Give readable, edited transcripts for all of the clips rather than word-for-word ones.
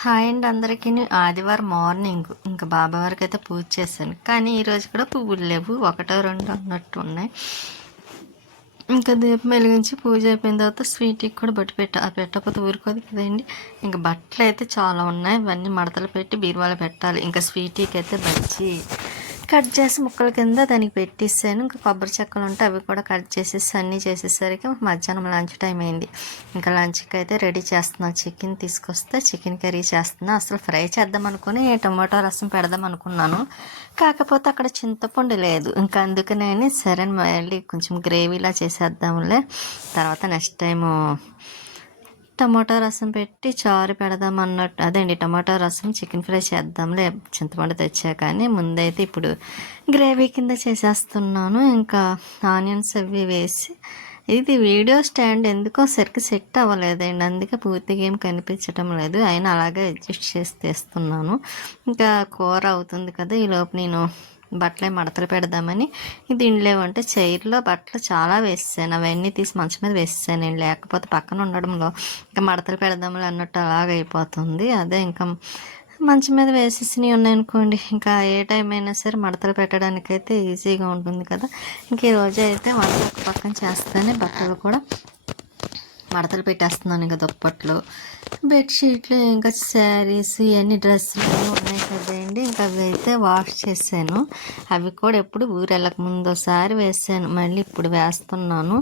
Hi అండి అందరికీ. ఆదివారం మార్నింగ్ ఇంకా బాబా వారికి అయితే పూజ చేశాను, కానీ ఈరోజు కూడా పువ్వులు లేవు, ఒకటో రెండు అన్నట్టు ఉన్నాయి. ఇంకా దీపం వెలిగించి పూజ అయిపోయిన తర్వాత స్వీట్కి కూడా బట్టి పెట్టకపోతే ఊరుకోదు కదండి. ఇంకా బట్టలు అయితే చాలా ఉన్నాయి, ఇవన్నీ మడతలు పెట్టి బీరువాలో పెట్టాలి. ఇంకా స్వీట్కి అయితే బజ్జి కట్ చేసి ముక్కల కింద దానికి పెట్టేసాను. ఇంకా కొబ్బరి చెక్కలు ఉంటే అవి కూడా కట్ చేసేసి అన్నీ చేసేసరికి మధ్యాహ్నం లంచ్ టైం అయింది. ఇంకా లంచ్కి అయితే రెడీ చేస్తున్నాను. చికెన్ తీసుకొస్తే చికెన్ కర్రీ చేస్తున్నా. అసలు ఫ్రై చేద్దాం అనుకుని టమాటో రసం పెడదాం అనుకున్నాను, కాకపోతే అక్కడ చింతపండు లేదు. ఇంకా అందుకనే సరే మళ్ళీ కొంచెం గ్రేవీలా చేసేద్దాంలే, తర్వాత నెక్స్ట్ టైము టమాటా రసం పెట్టి చారు పెడదాం అన్నట్టు. అదేండి, టమాటా రసం చికెన్ ఫ్రై చేద్దాంలే చింతపండు తెచ్చా, కానీ ముందైతే ఇప్పుడు గ్రేవీ కింద చేసేస్తున్నాను. ఇంకా ఆనియన్స్ అవి వేసి, ఇది వీడియో స్టాండ్ ఎందుకో సరికి సెట్ అవ్వలేదండి, అందుకే పూర్తిగా ఏం కనిపించటం లేదు. అయినా అలాగే అడ్జస్ట్ చేసి తెస్తున్నాను. ఇంకా కూర అవుతుంది కదా, ఈలోపు నేను బట్టలే మడతలు పెడదామని ఇది ఇండ్లేవంటే చైర్లో బట్టలు చాలా వేసాను, అవన్నీ తీసి మంచం మీద వేసాను. నేను లేకపోతే పక్కన ఉండడంలో ఇంకా మడతలు పెడదాంలే అన్నట్టు అలాగ అయిపోతుంది. అదే ఇంకా మంచం మీద వేసేసినవి ఉన్నాయనుకోండి, ఇంకా ఏ టైం అయినా సరే మడతలు పెట్టడానికైతే ఈజీగా ఉంటుంది కదా. ఇంక ఈరోజు అయితే వంట ఒక పక్కన చేస్తానే బట్టలు కూడా మడతలు పెట్టేస్తున్నాను. ఇంకా దుప్పట్లు, బెడ్షీట్లు, ఇంకా శారీస్, ఇవన్నీ డ్రెస్సులు ఉన్నాయి కదండి. ఇంకా అవి అయితే వాష్ చేశాను. అవి కూడా ఎప్పుడు ఊరు వెళ్ళక ముందు ఒకసారి వేసాను, మళ్ళీ ఇప్పుడు వేస్తున్నాను.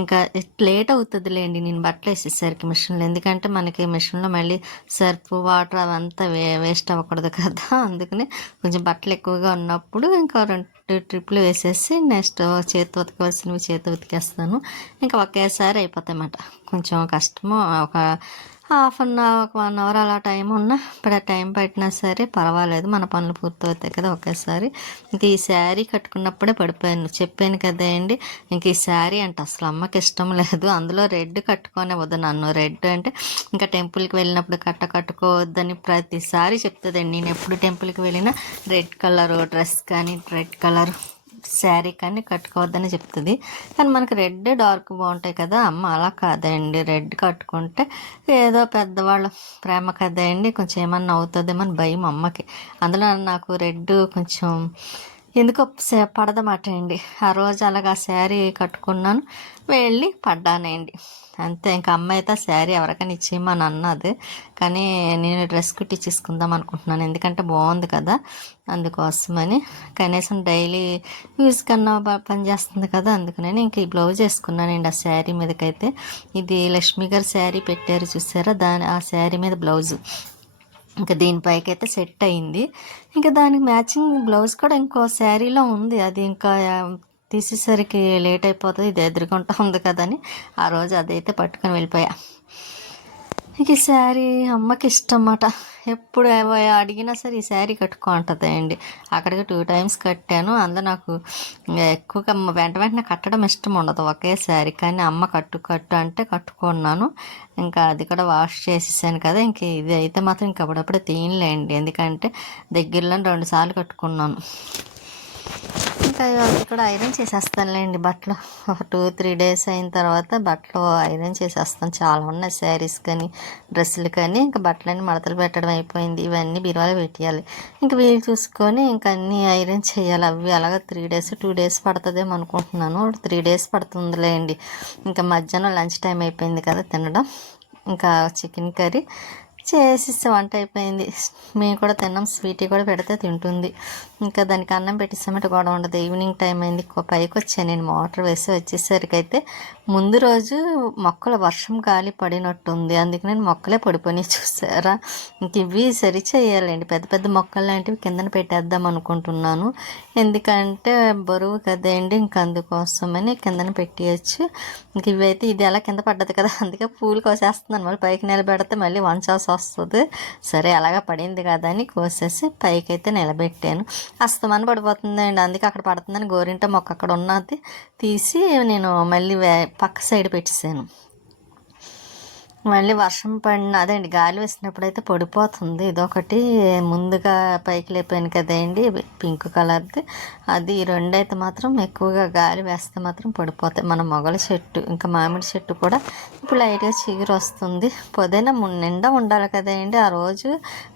ఇంకా లేట్ అవుతుందిలేండి నేను బట్టలు వేసేసరికి మిషన్లో, ఎందుకంటే మనకి మిషన్లో మళ్ళీ సర్ఫ్ వాటర్ అవంతా వేస్ట్ అవ్వకూడదు కదా. అందుకని కొంచెం బట్టలు ఎక్కువగా ఉన్నప్పుడు ఇంకా 2 ట్రిప్లు వేసేసి నెక్స్ట్ చేతి ఉతకవలసినవి చేతి ఉతికేస్తాను. ఇంకా ఒకేసారి అయిపోతాయన్నమాట. కొంచెం కష్టము, ఒక హాఫ్ అన్ అవర్, ఒక 1 అవర్ అలా టైం ఉన్నా ఇప్పుడు టైం పట్టినా సరే పర్వాలేదు, మన పనులు పూర్తవుతాయి కదా ఒకేసారి. ఇంక ఈ శారీ కట్టుకున్నప్పుడే పడిపోయాను, చెప్పాను కదా అండి. ఇంక ఈ శారీ అంటే అసలు అమ్మకి ఇష్టం లేదు, అందులో రెడ్ కట్టుకొనే వద్దు నన్ను. రెడ్ అంటే ఇంకా టెంపుల్కి వెళ్ళినప్పుడు కట్టుకోవద్దని ప్రతిసారి చెప్తుందండి. నేను ఎప్పుడు టెంపుల్కి వెళ్ళినా రెడ్ కలర్ డ్రెస్ కానీ రెడ్ కలర్ శారీ కానీ కట్టుకోవద్దని చెప్తుంది. కానీ మనకి రెడ్ డార్క్ బాగుంటాయి కదా, అమ్మ అలా కాదండి, రెడ్ కట్టుకుంటే ఏదో పెద్దవాళ్ళ ప్రేమ కదండి, కొంచెం ఏమన్నా అవుతుందేమో అని భయం అమ్మకి. అందులో నాకు రెడ్ కొంచెం ఎందుకో పడదన్నమాట అండి. ఆ రోజు అలాగా శారీ కట్టుకున్నాను, వెళ్ళి పడ్డానండి, అంతే. ఇంకా అమ్మ అయితే ఆ శారీ ఎవరికైనా ఇచ్చేయమని అన్నది, కానీ నేను డ్రెస్ కుట్టించేసుకుందాం అనుకుంటున్నాను, ఎందుకంటే బాగుంది కదా అందుకోసమని. కనీసం డైలీ యూజ్ కన్నా పనిచేస్తుంది కదా, అందుకని ఇంక ఈ బ్లౌజ్ వేసుకున్నానండి ఆ శారీ మీదకైతే. ఇది లక్ష్మి గారు శారీ పెట్టారు చూసారా, ఆ శారీ మీద బ్లౌజు ఇంకా దీనిపైకి అయితే సెట్ అయింది. ఇంకా దానికి మ్యాచింగ్ బ్లౌజ్ కూడా ఇంకో శారీలో ఉంది, అది ఇంకా తీసేసరికి లేట్ అయిపోతుంది, ఇది ఎదురుకుంటా ఉంది కదని ఆ రోజు అదైతే పట్టుకొని వెళ్ళిపోయా. ఇక ఈ శారీ అమ్మకి ఇష్టం అన్నమాట, ఎప్పుడు అడిగినా సరే ఈ శారీ కట్టుకో అంటదండి. అక్కడికి 2 టైమ్స్ కట్టాను, అందులో నాకు ఎక్కువగా వెంటనే కట్టడం ఇష్టం ఉండదు ఒకే శారీ, కానీ అమ్మ కట్టు అంటే కట్టుకున్నాను. ఇంకా అది కూడా వాష్ చేసేసాను కదా. ఇంక ఇది అయితే మాత్రం ఇంక అప్పుడప్పుడే తీయలేండి, ఎందుకంటే దగ్గరలో 2 సార్లు కట్టుకున్నాను. ఇంకా అది కూడా ఐరన్ చేసేస్తానులేండి బట్టలు. ఒక 2-3 డేస్ అయిన తర్వాత బట్టలు ఐరన్ చేసేస్తాను. చాలా ఉన్నాయి శారీస్ కానీ డ్రెస్సులు కానీ. ఇంకా బట్టలన్నీ మడతలు పెట్టడం అయిపోయింది, ఇవన్నీ బీరువాలో పెట్టేయాలి. ఇంకా వీలు చూసుకొని ఇంకా అన్నీ ఐరన్ చేయాలి. అవి అలాగా 3 డేస్ 2 డేస్ పడుతుందేమో అనుకుంటున్నాను. 3 డేస్ పడుతుందిలేండి. ఇంకా మధ్యాహ్నం లంచ్ టైం అయిపోయింది కదా తినడం. ఇంకా చికెన్ కర్రీ చేసేసి వంట అయిపోయింది, మేము కూడా తిన్నాం. స్వీటీ కూడా పెడితే తింటుంది. ఇంకా దానికి అన్నం పెట్టేసామంటే గొడవ ఉండదు. ఈవినింగ్ టైం అయింది, పైకి వచ్చాను నేను మోటార్ వేసి. వచ్చేసరికి అయితే ముందు రోజు మొక్కలు వర్షం గాలి పడినట్టుంది, అందుకని నేను మొక్కలే పడిపోయి చూసారా. ఇంక ఇవి సరి చేయాలండి, పెద్ద పెద్ద మొక్కలు లాంటివి కిందన పెట్టేద్దాం అనుకుంటున్నాను, ఎందుకంటే బరువు కదండి. ఇంక అందుకోసమని కిందన పెట్టేయచ్చు. ఇంక ఇవైతే ఇది ఎలా కింద పడ్డది కదా, అందుకే పూలు కోసేస్తున్నాను. మళ్ళీ పైకి నిలబెడితే మళ్ళీ వంచాల్సి వస్తుంది. సరే అలాగా పడింది కదా అని కోసేసి పైకి అయితే నిలబెట్టాను. అస్తమానం పడిపోతుందండి, అందుకే అక్కడ పడుతుందని గోరింట మొక్క అక్కడ ఉన్నది తీసి నేను మళ్ళీ పక్క సైడ్ పెట్టేసాను. మళ్ళీ వర్షం పడిన అదేండి గాలి వేసినప్పుడు అయితే పడిపోతుంది. ఇదొకటి ముందుగా పైకి లేపాను కదండి పింక్ కలర్ది, అది ఈ రెండైతే మాత్రం ఎక్కువగా గాలి వేస్తే మాత్రం పడిపోతాయి. మన మొగల చెట్టు ఇంకా మామిడి చెట్టు కూడా ఇప్పుడు లైట్గా చిగురు వస్తుంది. పొదైనా నిండా ఉండాలి కదండి. ఆ రోజు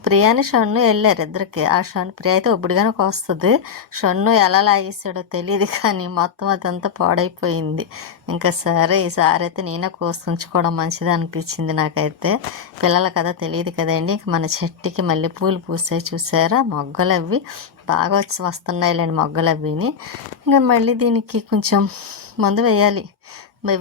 ప్రియాని షన్ను వెళ్ళారు ఇద్దరికి. ఆ ప్రియ అయితే ఒబ్బడిగానే వస్తుంది, షన్ను ఎలా లాగేసాడో తెలియదు కానీ మొత్తం అదంతా పాడైపోయింది. ఇంకా సరే ఈసారి అయితే నేనే కోస్తుంచుకోవడం మంచిది అనిపించింది నాకైతే. పిల్లల కదా తెలియదు కదండి. మన చెట్టుకి మళ్ళీ పూలు పూసాయి చూసారా, మొగ్గలు అవి బాగా వస్తున్నాయిలేండి మొగ్గలు అవిని. ఇంకా మళ్ళీ దీనికి కొంచెం మందు వేయాలి.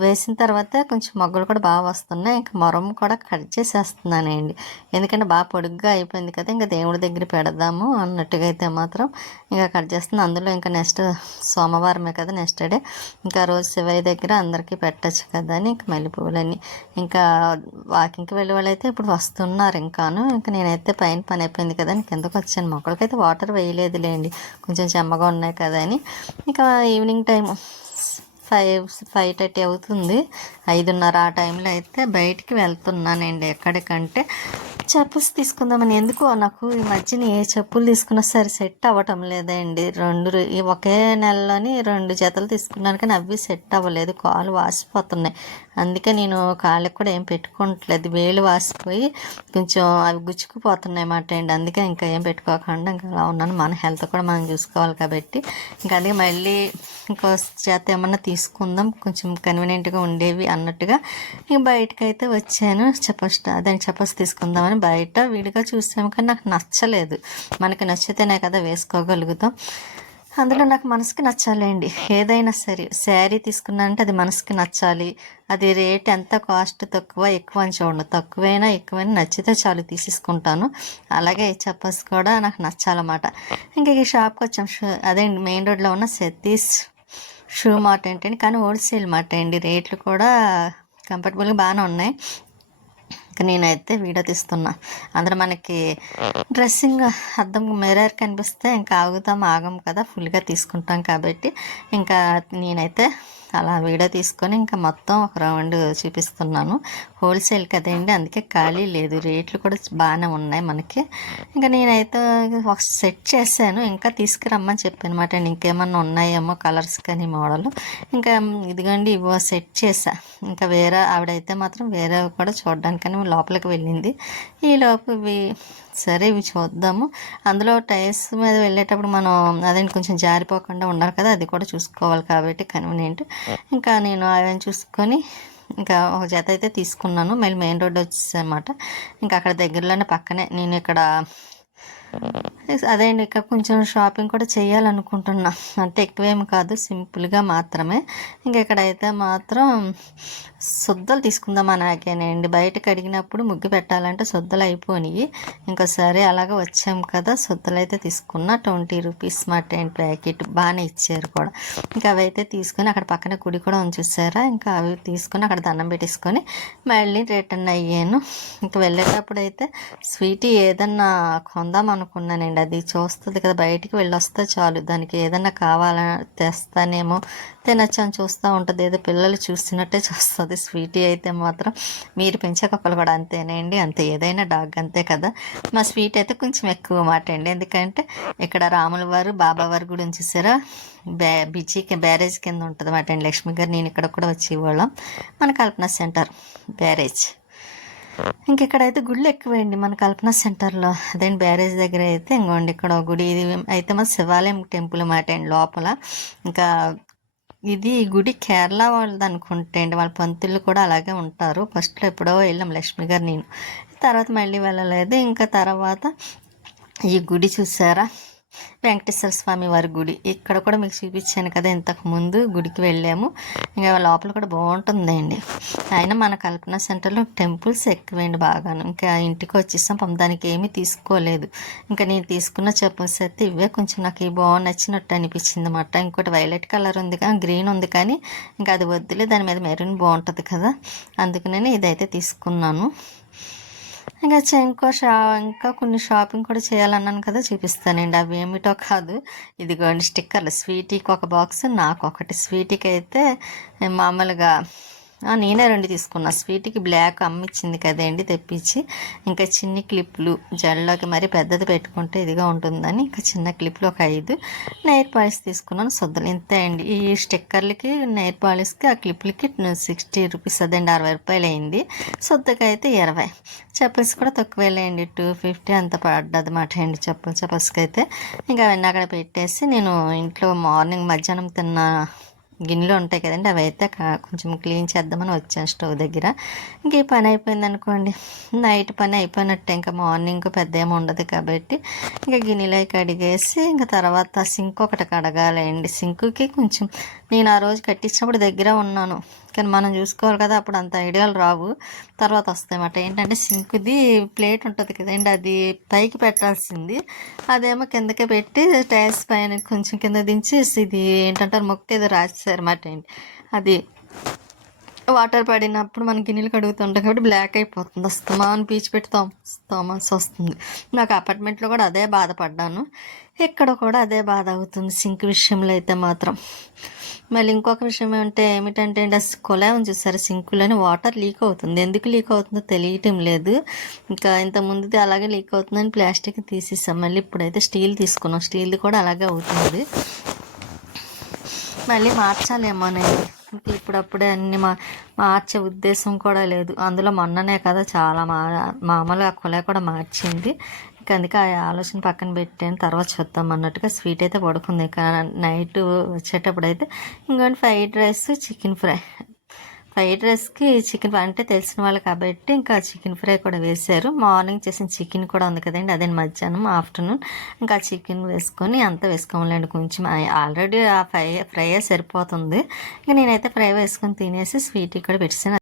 వేసిన తర్వాత కొంచెం మొగ్గలు కూడా బాగా వస్తున్నాయి. ఇంకా మొరం కూడా కట్ చేసేస్తున్నానండి, ఎందుకంటే బాగా పొడుగ్గా అయిపోయింది కదా. ఇంకా దేవుడి దగ్గర పెడదాము అన్నట్టుగా అయితే మాత్రం ఇంకా కట్ చేస్తుంది. అందులో ఇంకా నెక్స్ట్ సోమవారమే కదా, నెక్స్ట్ డే ఇంకా రోజు శివయ్య దగ్గర అందరికీ పెట్టచ్చు కదా అని ఇంకా మల్లె పువ్వులన్నీ ఇంకా వాకింగ్కి వెళ్ళే వాళ్ళు అయితే ఇప్పుడు వస్తున్నారు ఇంకాను. ఇంకా నేనైతే పైన పని అయిపోయింది కదా అని కిందకు వచ్చాను. మొక్కలకైతే వాటర్ వేయలేదులేండి, కొంచెం చెమ్మగా ఉన్నాయి కదా అని. ఇంకా ఈవినింగ్ టైము 5:30 అవుతుంది, 5:30 ఆ టైంలో అయితే బయటికి వెళ్తున్నానండి. ఎక్కడికంటే చెప్పులు తీసుకుందామని. ఎందుకో నాకు ఈ మధ్యన ఏ చెప్పులు తీసుకున్నా సరే సెట్ అవ్వటం లేదండి. ఒకే నెలలోని 2 జతలు తీసుకున్నాను కానీ అవి సెట్ అవ్వలేదు, కాళ్ళు వాసిపోతున్నాయి. అందుకే నేను కాళ్ళకి కూడా ఏం పెట్టుకోవట్లేదు, వేలు వాసిపోయి కొంచెం అవి గుచ్చుకుపోతున్నాయి అన్నమాట అండి. అందుకే ఇంకా ఏం పెట్టుకోకుండా ఇంకా అలా ఉన్నాను. మన హెల్త్ కూడా మనం చూసుకోవాలి కాబట్టి ఇంకా అందుకే మళ్ళీ ఇంకో చేత ఏమన్నా తీసుకుందాం కొంచెం కన్వీనియంట్గా ఉండేవి అన్నట్టుగా ఇంక బయటకు అయితే వచ్చాను. దానికి చెప్పస్ తీసుకుందామని బయట విడిగా చూసాము కానీ నాకు నచ్చలేదు. మనకి నచ్చితేనే కదా వేసుకోగలుగుతాం. అందులో నాకు మనసుకి నచ్చాలండి. ఏదైనా సరే శారీ తీసుకున్నానంటే అది మనసుకి నచ్చాలి. అది రేట్ ఎంత కాస్ట్ తక్కువ ఎక్కువ అని చూడండి, తక్కువైనా ఎక్కువైనా నచ్చితే చాలు తీసేసుకుంటాను. అలాగే చెప్పస్ కూడా నాకు నచ్చాలన్నమాట. ఇంకా ఈ షాప్కి వచ్చాం. అదే మెయిన్ రోడ్లో ఉన్న సతీష్ షూ మార్ట్ ఏంటండి, కానీ హోల్సేల్ మార్ట్ అండి. రేట్లు కూడా కంఫర్టబుల్గా బాగానే ఉన్నాయి. ఇంకా నేనైతే వీడియో తీస్తున్నా. అందులో మనకి డ్రెస్సింగ్ అద్దం మిర్రర్ కనిపిస్తే ఇంకా ఆగం కదా, ఫుల్గా తీసుకుంటాం కాబట్టి ఇంకా నేనైతే అలా వీడియో తీసుకొని ఇంకా మొత్తం ఒక రౌండ్ చూపిస్తున్నాను. హోల్సేల్ కదండి, అందుకే ఖాళీ లేదు, రేట్లు కూడా బాగానే ఉన్నాయి మనకి. ఇంకా నేనైతే ఒక సెట్ చేశాను, ఇంకా తీసుకురమ్మని చెప్పాను అనమాట. ఇంకేమన్నా ఉన్నాయేమో కలర్స్ కానీ మోడల్. ఇంకా ఇదిగోండి ఇవో సెట్ చేసా. ఇంకా వేరే ఆవిడైతే మాత్రం వేరే కూడా చూడడానికని లోపలికి వెళ్ళింది. ఈలోపు సరే ఇవి చూద్దాము. అందులో టైర్స్ మీద వెళ్ళేటప్పుడు మనం అదేంటి కొంచెం జారిపోకుండా ఉండాలి కదా, అది కూడా చూసుకోవాలి కాబట్టి కన్వీనియంట్. ఇంకా నేను అవన్నీ చూసుకొని ఇంకా ఒక జత అయితే తీసుకున్నాను. మళ్ళీ మెయిన్ రోడ్ వచ్చేసి అనమాట. ఇంకా అక్కడ దగ్గరలోనే పక్కనే నేను ఇక్కడ అదే అండి ఇక్కడ కొంచెం షాపింగ్ కూడా చేయాలనుకుంటున్నా. అంటే ఎక్కువేమి కాదు, సింపుల్గా మాత్రమే. ఇంకా ఇక్కడైతే మాత్రం శుద్ధలు తీసుకుందామా నాకేనండి. బయటకు అడిగినప్పుడు ముగ్గు పెట్టాలంటే శుద్ధలు అయిపోయినాయి. ఇంకోసారి అలాగే వచ్చాం కదా, శుద్ధలు అయితే తీసుకున్నా. 20 రూపీస్ మా 10 ప్యాకెట్ బాగానే ఇచ్చారు కూడా. ఇంకా అవి అయితే తీసుకొని అక్కడ పక్కన గుడి కూడా ఉంచేసారా, ఇంకా అవి తీసుకొని అక్కడ దండం పెట్టేసుకొని మళ్ళీ రిటర్న్ అయ్యాను. ఇంకా వెళ్ళేటప్పుడు అయితే స్వీట్ ఏదన్నా కొందాం అనుకున్నానండి. అది చూస్తుంది కదా, బయటికి వెళ్ళొస్తే చాలు దానికి ఏదన్నా కావాలని తెస్తానేమో తినచ్చు అని చూస్తూ ఉంటుంది. ఏదో పిల్లలు చూసినట్టే చూస్తుంది. స్వీటీ అయితే మాత్రం మీరు పెంచే కుక్కలు కూడా అంతేనండి, అంతే ఏదైనా డాగ్ అంతే కదా. మా స్వీట్ అయితే కొంచెం ఎక్కువ మాట అండి, ఎందుకంటే ఇక్కడ రాముల వారు బాబా వారి గుడి ఉంచేసారా, బిజీకి బ్యారేజ్ కింద ఉంటుంది మాట అండి. లక్ష్మి గారు నేను ఇక్కడ కూడా వచ్చేవాళ్ళం, మన కల్పన సెంటర్ బ్యారేజ్. ఇంకెక్కడైతే గుళ్ళు ఎక్కువేయండి మన కల్పన సెంటర్లో. అదే బ్యారేజ్ దగ్గర అయితే ఇంకోండి ఇక్కడ గుడి, ఇది అయితే మా శివాలయం టెంపుల్ మాట అండి లోపల. ఇంకా ఇది గుడి కేరళ వాళ్ళది అనుకుంటే అండి, వాళ్ళ పంతులు కూడా అలాగే ఉంటారు. ఫస్ట్లో ఎప్పుడో వెళ్ళాం లక్ష్మి గారు నేను, తర్వాత మళ్ళీ వెళ్ళలేదు. ఇంకా తర్వాత ఈ గుడి చూసారా, వెంకటేశ్వర స్వామి వారి గుడి. ఇక్కడ కూడా మీకు చూపించాను కదా ఇంతకు ముందు, గుడికి వెళ్ళాము. ఇంకా లోపల కూడా బాగుంటుందండి. అయినా మన కల్పన సెంటర్లో టెంపుల్స్ ఎక్కువండి బాగాను. ఇంకా ఇంటికి వచ్చేసాం, దానికి ఏమీ తీసుకోలేదు. ఇంకా నేను తీసుకున్న చెప్పల్స్ అయితే ఇవే, కొంచెం నాకు బాగా నచ్చినట్టు అనిపించింది అన్నమాట. ఇంకోటి వైలెట్ కలర్ ఉంది కానీ గ్రీన్ ఉంది కానీ ఇంకా అది వద్దులే, దాని మీద మెరూన్ బాగుంటుంది కదా, అందుకనే ఇదైతే తీసుకున్నాను. ఇంకా ఇంకా కొన్ని షాపింగ్ కూడా చేయాలన్నాను కదా, చూపిస్తానండి. అవి ఏమిటో కాదు, ఇదిగోండి స్టిక్కర్లు. స్వీటీకి ఒక బాక్స్, నాకు ఒకటి. స్వీటీకి అయితే మామూలుగా నేనే 2 తీసుకున్నా. స్వీట్కి బ్లాక్ అమ్మిచ్చింది కదండి తెప్పించి. ఇంకా చిన్ని క్లిప్లు జడలోకి మరి పెద్దది పెట్టుకుంటే ఇదిగా ఉంటుందని ఇంకా చిన్న క్లిప్లు ఒక 5 నెయిల్ పాలిష్ తీసుకున్నాను. సొద్దులు ఇంతే అండి. ఈ స్టిక్కర్లకి నెయిల్ పాలిష్కి ఆ క్లిప్లకి 60 రూపీస్ అదండి, 60 రూపాయలు అయింది. సొద్దుకి అయితే 20. చెప్పల్స్ కూడా తక్కువేలేండి, 250 అంత పడ్డదన్నమాట అండి చెప్పల్స్కి అయితే. ఇంకా అవన్నీ అక్కడ పెట్టేసి నేను ఇంట్లో మార్నింగ్ మధ్యాహ్నం తిన్న గిన్నెలు ఉంటాయి కదండి, అవి అయితే కొంచెం క్లీన్ చేద్దామని వచ్చాను స్టవ్ దగ్గర. ఇంక ఈ పని అయిపోయింది అనుకోండి, నైట్ పని అయిపోయినట్టే. ఇంకా మార్నింగ్ పెద్ద ఏమి ఉండదు కాబట్టి ఇంకా గిన్నెలు కడిగేసి ఇంకా తర్వాత సింక్ ఒకటి కడగాలండి. సింకుకి కొంచెం నేను ఆ రోజు కట్టించినప్పుడు దగ్గర ఉన్నాను, కానీ మనం చూసుకోవాలి కదా, అప్పుడు అంత ఐడియాలు రావు, తర్వాత వస్తాయన్నమాట. ఏంటంటే సింక్ది ప్లేట్ ఉంటుంది కదండి, అది పైకి పెట్టాల్సింది, అదేమో కిందకే పెట్టి టైల్స్ పైన కొంచెం కింద దించి ఇది ఏంటంటారు మొక్క ఏదో రాసేసారన్నమాట అండి. అది వాటర్ పడినప్పుడు మన గిన్నెలు కడుగుతుంటాం కాబట్టి బ్లాక్ అయిపోతుంది, వస్తామని పీచు పెట్టి తోమాల్సి వస్తుంది. నాకు అపార్ట్మెంట్లో కూడా అదే బాధపడ్డాను, ఇక్కడ కూడా అదే బాధ అవుతుంది సింక్ విషయంలో అయితే మాత్రం. మళ్ళీ ఇంకొక విషయం ఏమిటంటే అండి, కొలాయి ఉంది చూసారు సింకులోని, వాటర్ లీక్ అవుతుంది. ఎందుకు లీక్ అవుతుందో తెలియటం లేదు. ఇంకా ఇంత ముందుది అలాగే లీక్ అవుతుందని ప్లాస్టిక్ తీసేసాం. మళ్ళీ ఇప్పుడైతే స్టీల్ తీసుకున్నాం, స్టీల్ది కూడా అలాగే అవుతుంది. మళ్ళీ మార్చాలేమోనండి, ఇంకా ఇప్పుడప్పుడే అన్ని మార్చే ఉద్దేశం కూడా లేదు. అందులో మొన్ననే కదా చాలా మామూలుగా కొలాయి కూడా మార్చింది. ఇంకా అందుకే ఆ ఆలోచన పక్కన పెట్టాను, తర్వాత చూద్దాం అన్నట్టుగా. స్వీట్ అయితే పడుకుంది. ఇక నైట్ వచ్చేటప్పుడు అయితే ఇంకోటి fried rice, chicken fry. Fried రైస్కి చికెన్ అంటే తెలిసిన వాళ్ళు కాబట్టి ఇంకా చికెన్ ఫ్రై కూడా వేశారు. మార్నింగ్ చేసిన చికెన్ కూడా ఉంది కదండి, అదే మధ్యాహ్నం ఆఫ్టర్నూన్ ఇంకా చికెన్ వేసుకొని అంతా వేసుకోవాలండి. కొంచెం ఆల్రెడీ ఆ ఫ్రై సరిపోతుంది. ఇంకా నేనైతే ఫ్రై వేసుకొని తినేసి స్వీట్ ఇక్కడ పెట్టేసాను.